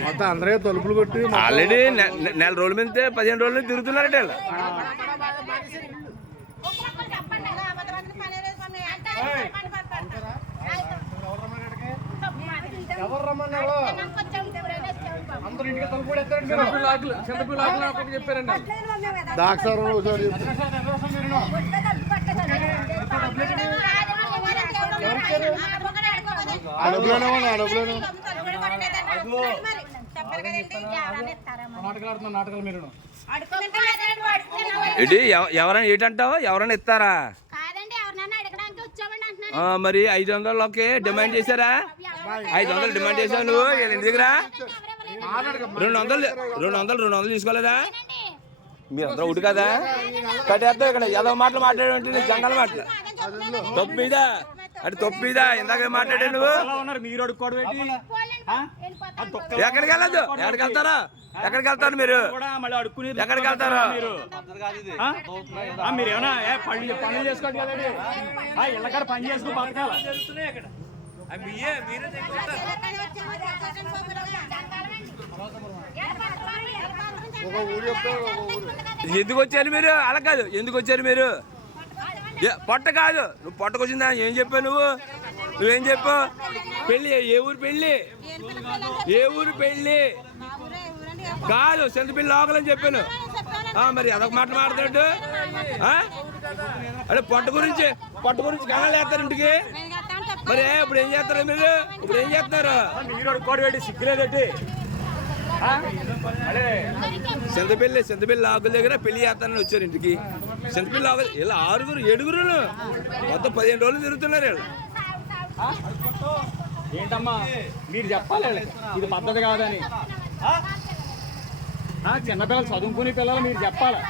మొత్తం అందరే తలుపులు కొట్టి మొత్తం ఆల్రెడీ నెల రోజుల మీద పదిహేను రోజుల తిరుగుతున్నారట వీళ్ళు. ఎవరు రమ్మన్నారు డాక్టర్ ఒకసారి ఏంటి ఎవ- ఎవరైనా ఏంటంటావు? ఎవరైనా ఇస్తారా? మరి ఐదు వందలకి డిమాండ్ చేశారా? ఐదు వందలు డిమాండ్ చేసావు నువ్వు? ఇంటి దగ్గర? రెండు వందలు రెండు వందలు రెండు వందలు తీసుకోలేదా? మీరందరూ ఒకటి కదా? కట్టేస్తావు ఇక్కడ. ఏదో మాటలు మాట్లాడే జంగల మాటలు తప్పు మీద అంటే తప్పు మీద ఇందాక మాట్లాడే నువ్వు. మీరు ఎక్కడికి వెళ్ళదు ఎక్కడికి వెళ్తారా ఎక్కడికి వెళ్తారు మీరు? కూడా మళ్ళీ అడుక్కుని ఎక్కడికి వెళ్తారు? మీరు? ఏమైనా ఏ, పనులు చేసుకోండి కదండి. ఆ, ఇళ్ళకాడ పని చేసుకుని బతకాల? ఒక ఎందుకు వచ్చారు మీరు? అలా కాదు. ఎందుకు వచ్చారు మీరు? ఏ, పొట్ట కాదు. నువ్వు పొట్టకొచ్చిందా ఏం చెప్పావు నువ్వు? నువ్వేం చెప్పావు? పెళ్ళి ఏ ఊరు పెళ్ళి? ఏ ఊరు పెళ్ళి? కాదు సెంతపిల్లి లోకలని చెప్పాను. మరి అదొక మాట మాట్లాడు అదే పొట్ట గురించి పొట్ట గురించి కాలేస్తారు వేస్తారు ఇంటికి. మరి ఇప్పుడు ఏం చేస్తారు మీరు? ఇప్పుడు ఏం చేస్తున్నారు మీరు సిగ్గులేదేంటి ఆ? అదే చింతపల్లి చింతపల్లి ఆకుల దగ్గర పెళ్ళి చేస్తానని వచ్చారు ఇంటికి. చింతపల్లి ఆకులు ఇలా ఆరుగురు ఏడుగురు మొత్తం పదిహేను రోజులు తిరుగుతున్నారు వీళ్ళు. ఏంటమ్మా? మీరు చెప్పాలి. ఇది పద్ధతి కాదని. చిన్నపిల్లలు చదువుకునే పిల్లలు మీరు చెప్పాలి.